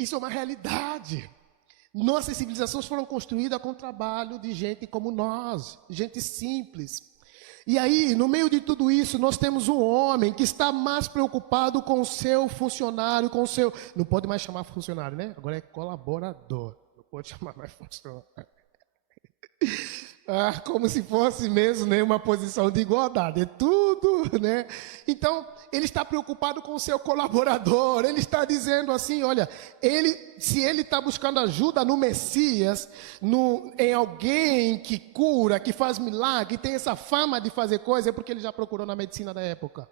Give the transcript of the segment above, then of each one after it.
Isso é uma realidade. Nossas civilizações foram construídas com o trabalho de gente como nós, gente simples. E aí, no meio de tudo isso, nós temos um homem que está mais preocupado com o seu funcionário, com o seu... Não pode mais chamar funcionário, né? Agora é colaborador. Não pode chamar mais funcionário. Como se fosse mesmo, né, uma posição de igualdade, é tudo, né? Então, ele está preocupado com o seu colaborador, ele está dizendo assim, olha, se ele está buscando ajuda no Messias, em alguém que cura, que faz milagre, que tem essa fama de fazer coisa, é porque ele já procurou na medicina da época.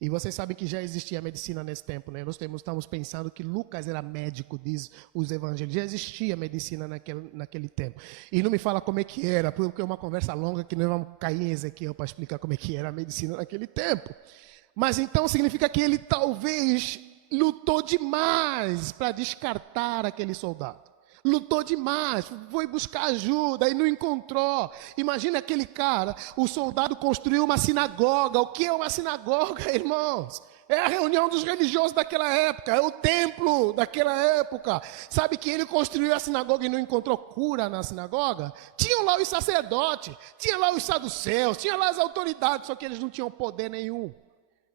E vocês sabem que já existia medicina nesse tempo, né? Nós estamos pensando que Lucas era médico, diz os evangelhos. Já existia medicina naquele tempo. E não me fala como é que era, porque é uma conversa longa que nós vamos cair em Ezequiel para explicar como é que era a medicina naquele tempo. Mas então significa que ele talvez lutou demais para descartar aquele soldado. Lutou demais, foi buscar ajuda e não encontrou. Imagina aquele cara, o soldado construiu uma sinagoga. O que é uma sinagoga, irmãos? É a reunião dos religiosos daquela época, é o templo daquela época. Sabe que ele construiu a sinagoga e não encontrou cura na sinagoga? Tinham lá os sacerdotes, tinha lá os saduceus, tinha lá as autoridades, só que eles não tinham poder nenhum.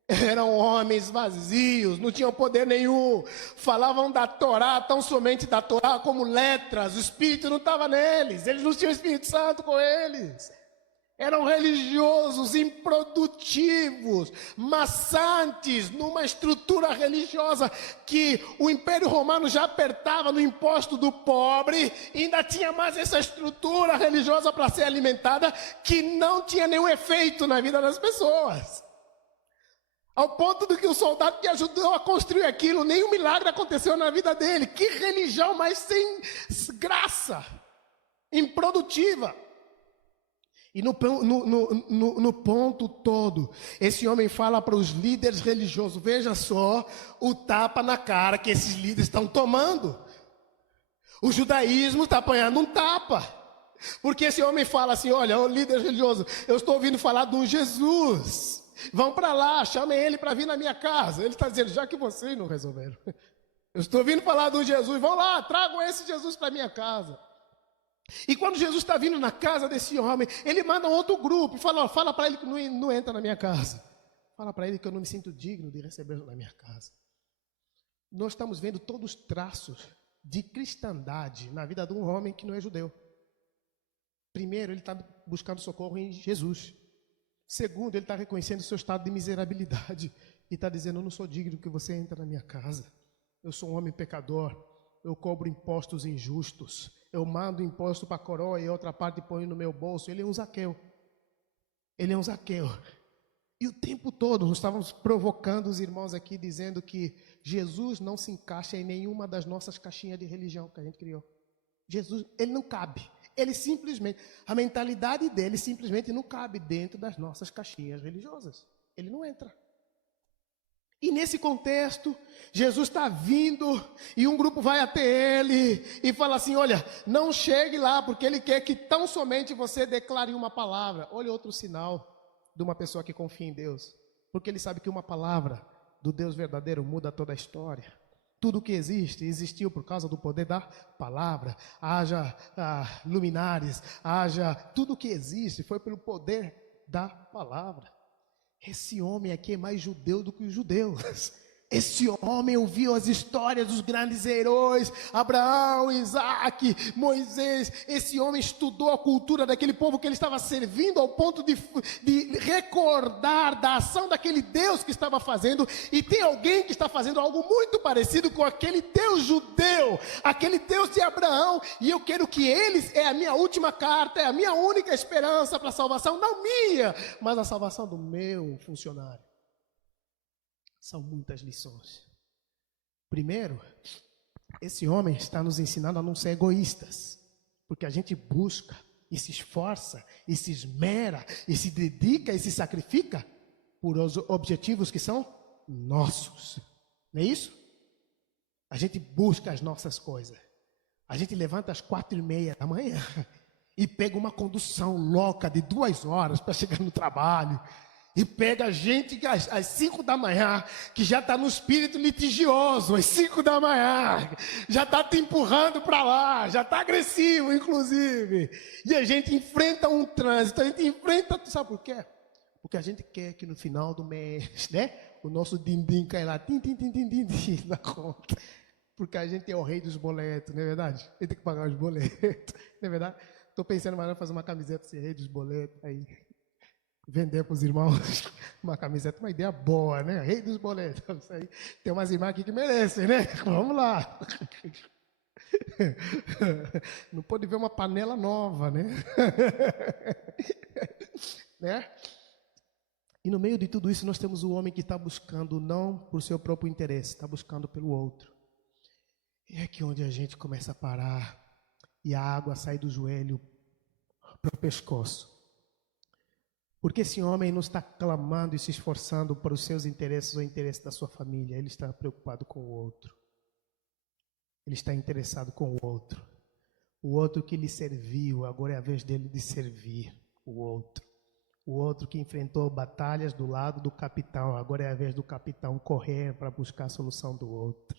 Eram homens vazios, não tinham poder nenhum. Falavam da Torá, tão somente da Torá como letras. O Espírito não estava neles, eles não tinham o Espírito Santo com eles. Eram religiosos, improdutivos, maçantes, numa estrutura religiosa que o Império Romano já apertava no imposto do pobre. Ainda tinha mais essa estrutura religiosa para ser alimentada que não tinha nenhum efeito na vida das pessoas. Ao ponto do que o soldado que ajudou a construir aquilo, nenhum milagre aconteceu na vida dele. Que religião mais sem graça, improdutiva. E no ponto todo, esse homem fala para os líderes religiosos, veja só o tapa na cara que esses líderes estão tomando. O judaísmo está apanhando um tapa. Porque esse homem fala assim, olha, o líder religioso, eu estou ouvindo falar de um Jesus. Vão para lá, chamem ele para vir na minha casa. Ele está dizendo, já que vocês não resolveram. Eu estou ouvindo falar de um Jesus, vão lá, tragam esse Jesus para minha casa. E quando Jesus está vindo na casa desse homem, ele manda um outro grupo e fala, fala para ele que não entra na minha casa. Fala para ele que eu não me sinto digno de recebê-lo na minha casa. Nós estamos vendo todos os traços de cristandade na vida de um homem que não é judeu. Primeiro, ele está buscando socorro em Jesus. Segundo, ele está reconhecendo o seu estado de miserabilidade e está dizendo, eu não sou digno que você entre na minha casa. Eu sou um homem pecador, eu cobro impostos injustos, eu mando imposto para a coroa e outra parte ponho no meu bolso. Ele é um Zaqueu. Ele é um Zaqueu. E o tempo todo nós estávamos provocando os irmãos aqui, dizendo que Jesus não se encaixa em nenhuma das nossas caixinhas de religião que a gente criou. Jesus, ele não cabe. Ele simplesmente, a mentalidade dele simplesmente não cabe dentro das nossas caixinhas religiosas. Ele não entra. E nesse contexto, Jesus está vindo e um grupo vai até ele e fala assim, olha, não chegue lá porque ele quer que tão somente você declare uma palavra. Olha outro sinal de uma pessoa que confia em Deus. Porque ele sabe que uma palavra do Deus verdadeiro muda toda a história. Tudo que existe, existiu por causa do poder da palavra. Haja luminares, haja... Tudo que existe foi pelo poder da palavra. Esse homem aqui é mais judeu do que os judeus. Esse homem ouviu as histórias dos grandes heróis, Abraão, Isaac, Moisés. Esse homem estudou a cultura daquele povo que ele estava servindo ao ponto de recordar da ação daquele Deus que estava fazendo. E tem alguém que está fazendo algo muito parecido com aquele Deus judeu, aquele Deus de Abraão. E eu quero que eles, é a minha última carta, é a minha única esperança para a salvação, não minha, mas a salvação do meu funcionário. São muitas lições. Primeiro, esse homem está nos ensinando a não ser egoístas. Porque a gente busca e se esforça, e se esmera, e se dedica e se sacrifica por os objetivos que são nossos. Não é isso? A gente busca as nossas coisas. A gente levanta às 4:30 da manhã e pega uma condução louca de 2 horas para chegar no trabalho. E pega gente que às 5 da manhã, que já está no espírito litigioso, às 5 da manhã, já está te empurrando para lá, já está agressivo, inclusive. E a gente enfrenta um trânsito, a gente enfrenta, sabe por quê? Porque a gente quer que no final do mês, né, o nosso din-din cai lá, tim, na conta. Porque a gente é o rei dos boletos, não é verdade? A gente tem que pagar os boletos, não é verdade? Estou pensando em fazer uma camiseta assim, rei dos boletos, aí vender para os irmãos uma camiseta, uma ideia boa, né? Rei dos boletos. Aí, tem umas irmãs aqui que merecem, né? Vamos lá. Não pode ver uma panela nova, né? Né? E no meio de tudo isso, nós temos o homem que está buscando não por seu próprio interesse, está buscando pelo outro. E é aqui onde a gente começa a parar e a água sai do joelho para o pescoço. Porque esse homem não está clamando e se esforçando para os seus interesses ou interesses da sua família. Ele está preocupado com o outro. Ele está interessado com o outro. O outro que lhe serviu, agora é a vez dele de servir o outro. O outro que enfrentou batalhas do lado do capitão, agora é a vez do capitão correr para buscar a solução do outro.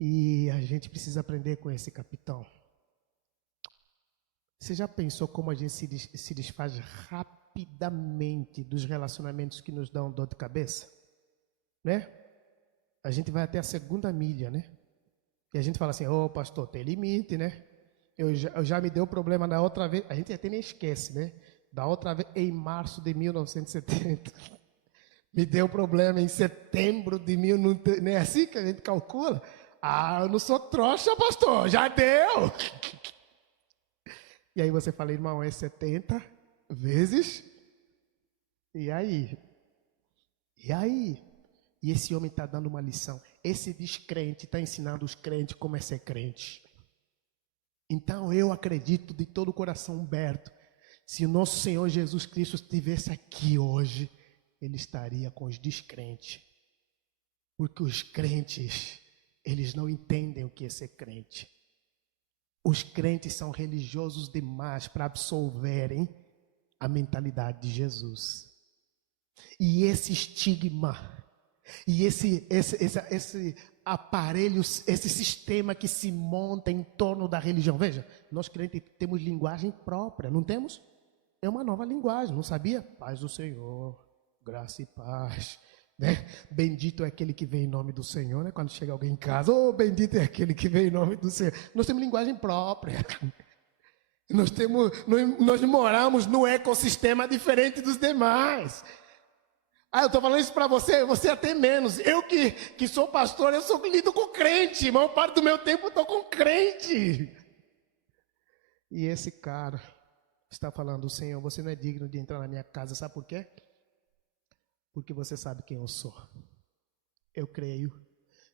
E a gente precisa aprender com esse capitão. Você já pensou como a gente se desfaz rapidamente dos relacionamentos que nos dão dor de cabeça? Né? A gente vai até a segunda milha, né? E a gente fala assim, ô pastor, tem limite, né? Eu já me deu problema da outra vez, a gente até nem esquece, né? Da outra vez, em março de 1970. Me deu problema em setembro de 1000, não é assim que a gente calcula? Ah, eu não sou trouxa, pastor, já deu! E aí você fala, irmão, é 70 vezes? E aí? E aí? E esse homem está dando uma lição. Esse descrente está ensinando os crentes como é ser crente. Então eu acredito de todo o coração, Humberto, se o nosso Senhor Jesus Cristo estivesse aqui hoje, Ele estaria com os descrentes. Porque os crentes, eles não entendem o que é ser crente. Os crentes são religiosos demais para absorverem a mentalidade de Jesus. E esse estigma, e esse aparelho, esse sistema que se monta em torno da religião. Veja, nós crentes temos linguagem própria, não temos? É uma nova linguagem, não sabia? Paz do Senhor, graça e paz. Né? Bendito é aquele que vem em nome do Senhor, né? Quando chega alguém em casa, bendito é aquele que vem em nome do Senhor. Nós temos linguagem própria. Nós moramos num ecossistema diferente dos demais. Eu estou falando isso para você até menos. Eu que sou pastor, eu lido com crente. A maior parte do meu tempo eu estou com crente. E esse cara está falando, Senhor, você não é digno de entrar na minha casa, sabe por quê? Porque você sabe quem eu sou. Eu creio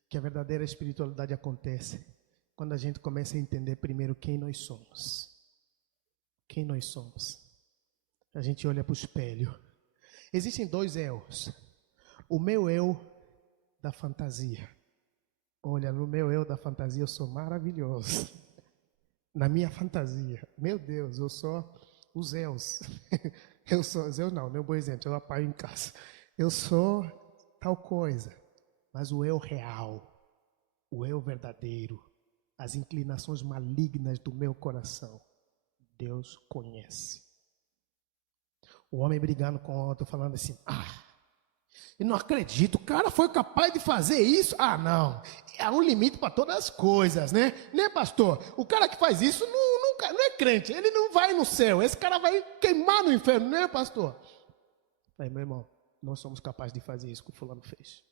que a verdadeira espiritualidade acontece quando a gente começa a entender primeiro quem nós somos. Quem nós somos. A gente olha para o espelho. Existem dois eus. O meu eu da fantasia. Olha, no meu eu da fantasia eu sou maravilhoso. Na minha fantasia. Meu Deus, eu sou os eus. Eu sou, eu não é um bom exemplo, eu apago em casa. Eu sou tal coisa, mas o eu real, o eu verdadeiro, as inclinações malignas do meu coração, Deus conhece. O homem brigando com o outro, falando assim, eu não acredito, o cara foi capaz de fazer isso? Não, há um limite para todas as coisas, né? Né, pastor? O cara que faz isso não é crente, ele não vai no céu, esse cara vai queimar no inferno, né, pastor? Aí, meu irmão, nós somos capazes de fazer isso que o fulano fez.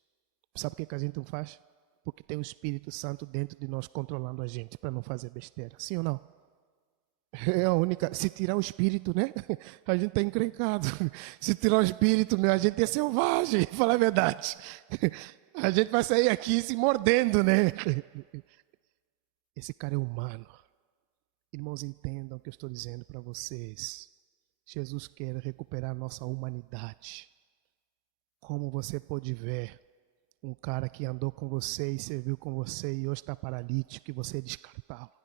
Sabe por que a gente não faz? Porque tem o Espírito Santo dentro de nós controlando a gente para não fazer besteira. Sim ou não? É a única. Se tirar o Espírito, né? A gente está encrencado. Se tirar o Espírito, a gente é selvagem, falar a verdade. A gente vai sair aqui se mordendo, né? Esse cara é humano. Irmãos, entendam o que eu estou dizendo para vocês. Jesus quer recuperar nossa humanidade. Como você pode ver, um cara que andou com você e serviu com você e hoje está paralítico e você é descartável.